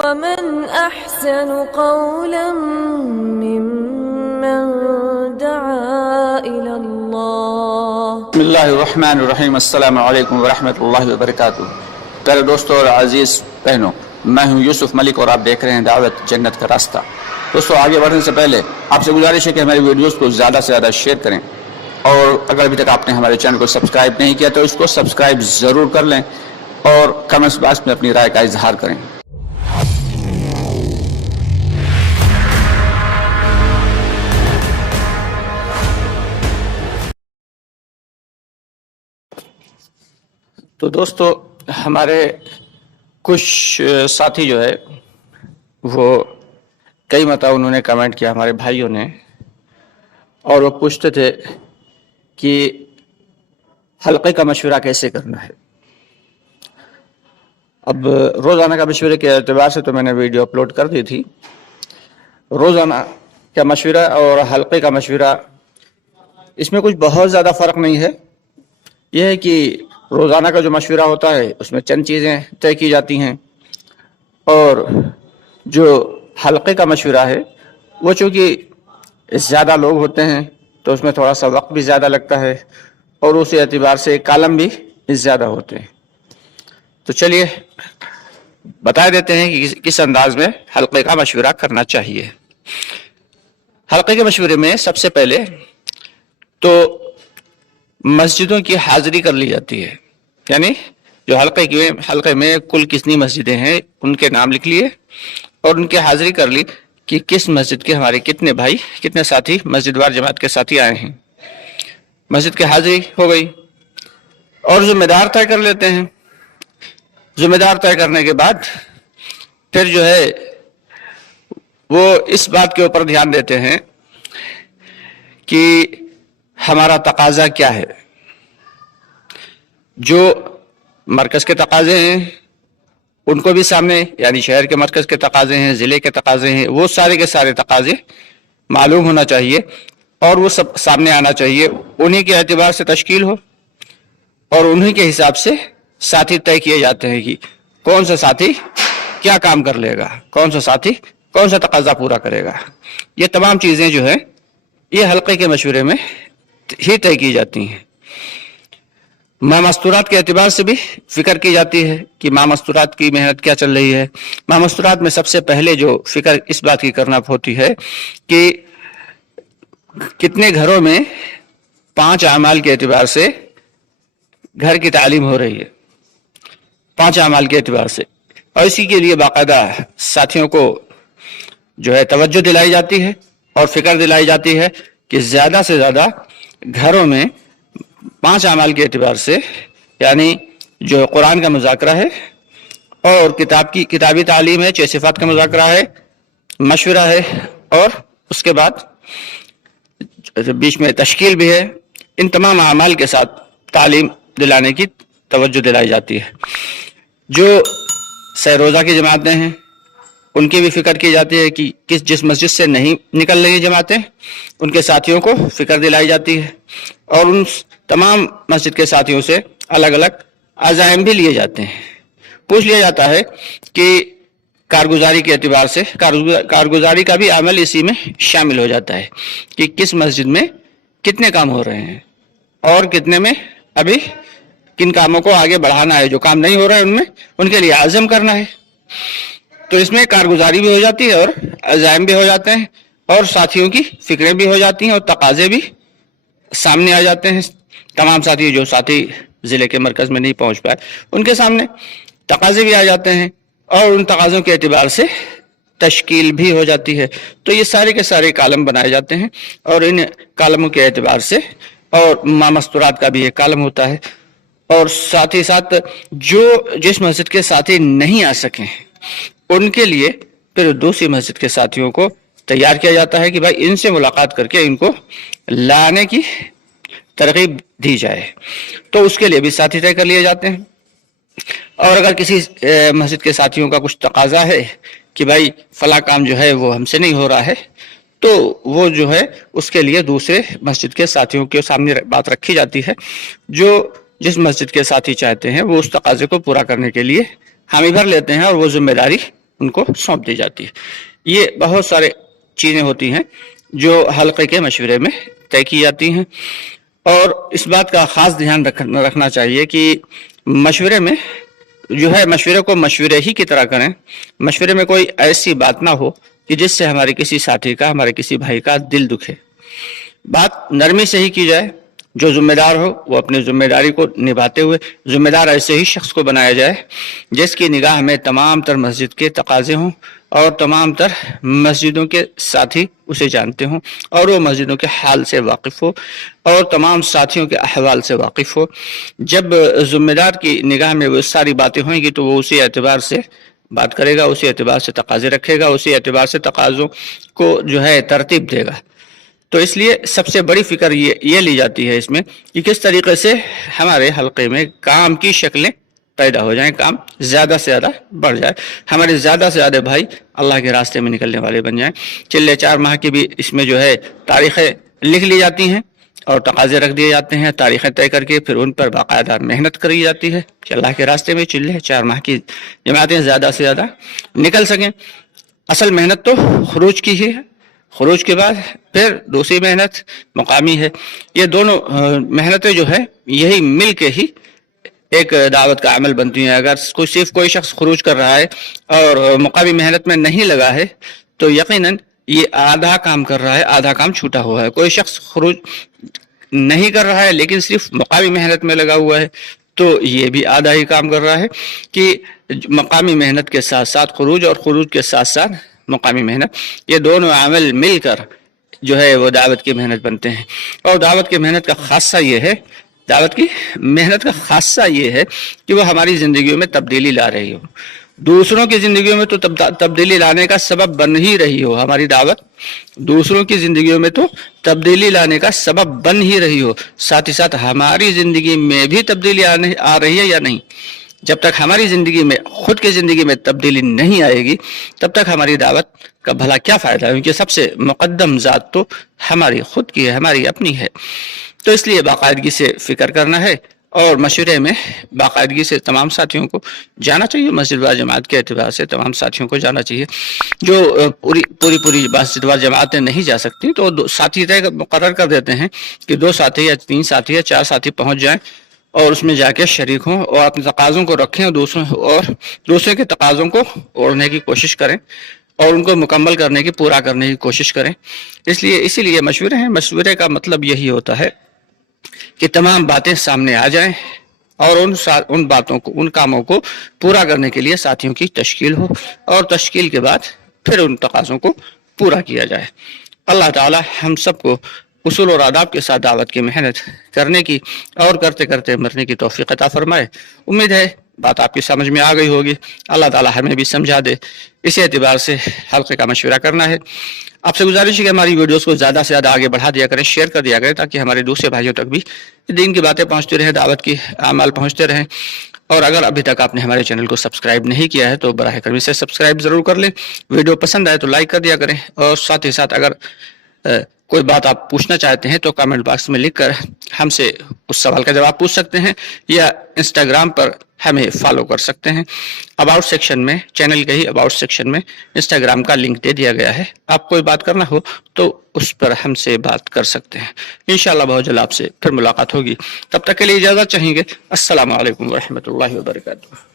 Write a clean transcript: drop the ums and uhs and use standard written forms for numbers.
ومن أحسن قولا ممن دعا إلى الله. بسم اللہ الرحمن الرحیم. السلام علیکم ورحمۃ اللہ وبرکاتہ. پیارے دوستوں اور عزیز بہنوں، میں ہوں یوسف ملک اور آپ دیکھ رہے ہیں دعوت جنت کا راستہ. دوستوں، آگے بڑھنے سے پہلے آپ سے گزارش ہے کہ ہماری ویڈیوز کو زیادہ سے زیادہ شیئر کریں، اور اگر ابھی تک آپ نے ہمارے چینل کو سبسکرائب نہیں کیا تو اس کو سبسکرائب ضرور کر لیں اور کمنٹس باکس میں اپنی رائے کا اظہار کریں. تو دوستو، ہمارے کچھ ساتھی جو ہے وہ کئی مرتبہ انہوں نے کمنٹ کیا، ہمارے بھائیوں نے، اور وہ پوچھتے تھے کہ حلقے کا مشورہ کیسے کرنا ہے. اب روزانہ کا مشورے کے اعتبار سے تو میں نے ویڈیو اپلوڈ کر دی تھی. روزانہ کا مشورہ اور حلقے کا مشورہ، اس میں کچھ بہت زیادہ فرق نہیں ہے. یہ ہے کہ روزانہ کا جو مشورہ ہوتا ہے اس میں چند چیزیں طے کی جاتی ہیں، اور جو حلقے کا مشورہ ہے وہ چونکہ زیادہ لوگ ہوتے ہیں تو اس میں تھوڑا سا وقت بھی زیادہ لگتا ہے، اور اس اعتبار سے کالم بھی زیادہ ہوتے ہیں. تو چلیے بتا دیتے ہیں کہ کس انداز میں حلقے کا مشورہ کرنا چاہیے. حلقے کے مشورے میں سب سے پہلے تو مسجدوں کی حاضری کر لی جاتی ہے. یعنی جو حلقے میں کل کتنی مسجدیں ہیں ان کے نام لکھ لیے اور ان کی حاضری کر لی کہ کس مسجد کے ہمارے کتنے بھائی، کتنے ساتھی مسجد وار جماعت کے ساتھی آئے ہیں. مسجد کی حاضری ہو گئی، اور ذمہ دار طے کر لیتے ہیں. ذمہ دار طے کرنے کے بعد پھر جو ہے وہ اس بات کے اوپر دھیان دیتے ہیں کہ ہمارا تقاضا کیا ہے. جو مرکز کے تقاضے ہیں ان کو بھی سامنے، یعنی شہر کے مرکز کے تقاضے ہیں، ضلع کے تقاضے ہیں، وہ سارے کے سارے تقاضے معلوم ہونا چاہیے اور وہ سب سامنے آنا چاہیے. انہی کے اعتبار سے تشکیل ہو اور انہی کے حساب سے ساتھی طے کیے جاتے ہیں کہ کون سا ساتھی کیا کام کر لے گا، کون سا ساتھی کون سا تقاضا پورا کرے گا. یہ تمام چیزیں جو ہیں یہ حلقے کے مشورے میں ہی طے کی جاتی ہیں. ماہ مستورات کے اعتبار سے بھی فکر کی جاتی ہے کہ ماہ مستورات کی محنت کیا چل رہی ہے. ماہ مستورات میں سب سے پہلے جو فکر اس بات کی کرنا ہوتی ہے کہ کتنے گھروں میں 5 اعمال کے اعتبار سے گھر کی تعلیم ہو رہی ہے، 5 اعمال کے اعتبار سے. اور اسی کے لیے باقاعدہ ساتھیوں کو جو ہے توجہ دلائی جاتی ہے اور فکر دلائی جاتی ہے کہ زیادہ سے زیادہ گھروں میں 5 اعمال کے اعتبار سے، یعنی جو قرآن کا مذاکرہ ہے اور کتابی تعلیم ہے، 6 صفات کا مذاکرہ ہے، مشورہ ہے، اور اس کے بعد بیچ میں تشکیل بھی ہے. ان تمام اعمال کے ساتھ تعلیم دلانے کی توجہ دلائی جاتی ہے. جو سہ روزہ کی جماعتیں ہیں ان کی بھی فکر کی جاتی ہے کہ جس مسجد سے نہیں نکل رہی جماعتیں ان کے ساتھیوں کو فکر دلائی جاتی ہے، اور ان تمام مسجد کے ساتھیوں سے الگ الگ عزائم بھی لیے جاتے ہیں. پوچھ لیا جاتا ہے کہ کارگزاری کے اعتبار سے کارگزاری کا بھی عمل اسی میں شامل ہو جاتا ہے کہ کس مسجد میں کتنے کام ہو رہے ہیں اور کتنے میں ابھی کن کاموں کو آگے بڑھانا ہے. جو کام نہیں ہو رہا ہے ان کے لیے عزم کرنا ہے. تو اس میں کارگزاری بھی ہو جاتی ہے اور عزائم بھی ہو جاتے ہیں، اور ساتھیوں کی فکریں بھی ہو جاتی ہیں، اور تقاضے بھی سامنے آ جاتے ہیں. تمام ساتھی جو ساتھی ضلع کے مرکز میں نہیں پہنچ پائے ان کے سامنے تقاضے بھی آ جاتے ہیں، اور ان تقاضوں کے اعتبار سے تشکیل بھی ہو جاتی ہے. تو یہ سارے کے سارے کالم بنائے جاتے ہیں، اور ان کالموں کے اعتبار سے، اور ماہ مستورات کا بھی ایک کالم ہوتا ہے. اور ساتھ ہی ساتھ جس مسجد کے ساتھی نہیں آ سکیں ان کے لیے پھر دوسری مسجد کے ساتھیوں کو تیار کیا جاتا ہے کہ بھائی ان سے ملاقات کر کے ان کو لانے کی ترغیب دی جائے. تو اس کے لیے بھی ساتھی طے کر لیے جاتے ہیں. اور اگر کسی مسجد کے ساتھیوں کا کچھ تقاضا ہے کہ بھائی فلاں کام جو ہے وہ ہم سے نہیں ہو رہا ہے، تو وہ جو ہے اس کے لیے دوسرے مسجد کے ساتھیوں کے سامنے بات رکھی جاتی ہے. جو جس مسجد کے ساتھی چاہتے ہیں وہ اس تقاضے کو پورا کرنے کے لیے حامی بھر لیتے ہیں اور وہ ذمہ داری ان کو سونپ دی جاتی ہے۔ یہ بہت سارے چیزیں ہوتی ہیں جو حلقے کے مشورے میں طے کی جاتی ہیں، اور اس بات کا خاص دھیان رکھنا چاہیے کہ مشورے میں جو ہے مشورے کو مشورے ہی کی طرح کریں۔ مشورے میں کوئی ایسی بات نہ ہو کہ جس سے ہمارے کسی ساتھی کا، ہمارے کسی بھائی کا دل دکھے۔ بات نرمی سے ہی کی جائے، جو ذمہ دار ہو وہ اپنی ذمہ داری کو نبھاتے ہوئے، ذمہ دار ایسے ہی شخص کو بنایا جائے جس کی نگاہ میں تمام تر مسجد کے تقاضے ہوں اور تمام تر مسجدوں کے ساتھی اسے جانتے ہوں، اور وہ مسجدوں کے حال سے واقف ہو اور تمام ساتھیوں کے احوال سے واقف ہو۔ جب ذمہ دار کی نگاہ میں وہ ساری باتیں ہوئیں گی تو وہ اسی اعتبار سے بات کرے گا، اسی اعتبار سے تقاضے رکھے گا، اسی اعتبار سے تقاضوں کو جو ہے ترتیب دے گا۔ تو اس لیے سب سے بڑی فکر یہ لی جاتی ہے اس میں کہ کس طریقے سے ہمارے حلقے میں کام کی شکلیں پیدا ہو جائیں، کام زیادہ سے زیادہ بڑھ جائے، ہمارے زیادہ سے زیادہ بھائی اللہ کے راستے میں نکلنے والے بن جائیں۔ چلے 4 ماہ کی بھی اس میں جو ہے تاریخیں لکھ لی جاتی ہیں اور تقاضے رکھ دیے جاتے ہیں، تاریخیں طے کر کے پھر ان پر باقاعدہ محنت کری جاتی ہے کہ اللہ کے راستے میں چلے 4 ماہ کی جماعتیں زیادہ سے زیادہ نکل سکیں۔ اصل محنت تو خروج کی ہی ہے، خروج کے بعد پھر دوسری محنت مقامی ہے۔ یہ دونوں محنتیں جو ہے یہی مل کے ہی ایک دعوت کا عمل بنتی ہیں۔ اگر صرف کوئی شخص خروج کر رہا ہے اور مقامی محنت میں نہیں لگا ہے تو یقیناً یہ آدھا کام کر رہا ہے، آدھا کام چھوٹا ہوا ہے۔ کوئی شخص خروج نہیں کر رہا ہے لیکن صرف مقامی محنت میں لگا ہوا ہے تو یہ بھی آدھا ہی کام کر رہا ہے کہ مقامی محنت کے ساتھ ساتھ خروج اور خروج کے ساتھ ساتھ مقامی محنت، یہ دونوں عمل مل کر جو ہے وہ دعوت کی محنت بنتے ہیں۔ اور دعوت کی محنت کا خاصہ یہ ہے، دعوت کی محنت کا خاصہ یہ ہے کہ وہ ہماری زندگیوں میں تبدیلی لا رہی ہو، دوسروں کی زندگیوں میں تو تبدیلی لانے کا سبب بن ہی رہی ہو۔ ہماری دعوت دوسروں کی زندگیوں میں تو تبدیلی لانے کا سبب بن ہی رہی ہو، ساتھ ہی ساتھ ہماری زندگی میں بھی تبدیلی آ رہی ہے یا نہیں۔ جب تک ہماری زندگی میں، خود کی زندگی میں تبدیلی نہیں آئے گی تب تک ہماری دعوت کا بھلا کیا فائدہ ہے، کیونکہ سب سے مقدم ذات تو ہماری خود کی ہے، ہماری اپنی ہے۔ تو اس لیے باقاعدگی سے فکر کرنا ہے اور مشورے میں باقاعدگی سے تمام ساتھیوں کو جانا چاہیے۔ مسجد و جماعت کے اعتبار سے تمام ساتھیوں کو جانا چاہیے۔ جو پوری مسجد و جماعتیں نہیں جا سکتی تو ساتھی مقرر کر دیتے ہیں کہ 2 ساتھی یا 3 ساتھی یا 4 ساتھی پہنچ جائیں اور اس میں جا کے شریک ہوں اور اپنے تقاضوں کو رکھیں اور دوسرے کے تقاضوں کو اوڑھنے کی کوشش کریں اور ان کو مکمل کرنے کی، پورا کرنے کی کوشش کریں۔ اسی لیے مشورے ہیں۔ مشورے کا مطلب یہی ہوتا ہے کہ تمام باتیں سامنے آ جائیں اور ان باتوں کو، ان کاموں کو پورا کرنے کے لیے ساتھیوں کی تشکیل ہو اور تشکیل کے بعد پھر ان تقاضوں کو پورا کیا جائے۔ اللہ تعالی ہم سب کو اصول اور آداب کے ساتھ دعوت کی محنت کرنے کی اور کرتے کرتے مرنے کی توفیق عطا فرمائے۔ امید ہے بات آپ کی سمجھ میں آ گئی ہوگی۔ اللہ تعالی ہمیں بھی سمجھا دے۔ اسی اعتبار سے حلقے کا مشورہ کرنا ہے۔ آپ سے گزارش ہے کہ ہماری ویڈیوز کو زیادہ سے زیادہ آگے بڑھا دیا کریں، شیئر کر دیا کریں تاکہ ہمارے دوسرے بھائیوں تک بھی دین کی باتیں پہنچتی رہیں، دعوت کی اعمال پہنچتے رہیں۔ اور اگر ابھی تک آپ نے ہمارے چینل کو سبسکرائب نہیں کیا ہے تو براہ کرم اسے سبسکرائب ضرور کر لیں۔ ویڈیو پسند آئے تو لائک کر دیا کریں، اور ساتھ ہی ساتھ اگر کوئی بات آپ پوچھنا چاہتے ہیں تو کامنٹ باکس میں لکھ کر ہم سے اس سوال کا جواب پوچھ سکتے ہیں، یا انسٹاگرام پر ہمیں فالو کر سکتے ہیں۔ اباؤٹ سیکشن میں، چینل کے ہی اباؤٹ سیکشن میں انسٹاگرام کا لنک دے دیا گیا ہے۔ آپ کوئی بات کرنا ہو تو اس پر ہم سے بات کر سکتے ہیں۔ انشاءاللہ بہت جلد آپ سے پھر ملاقات ہوگی۔ تب تک کے لیے اجازت چاہیں گے۔ السلام علیکم ورحمۃ اللہ وبرکاتہ۔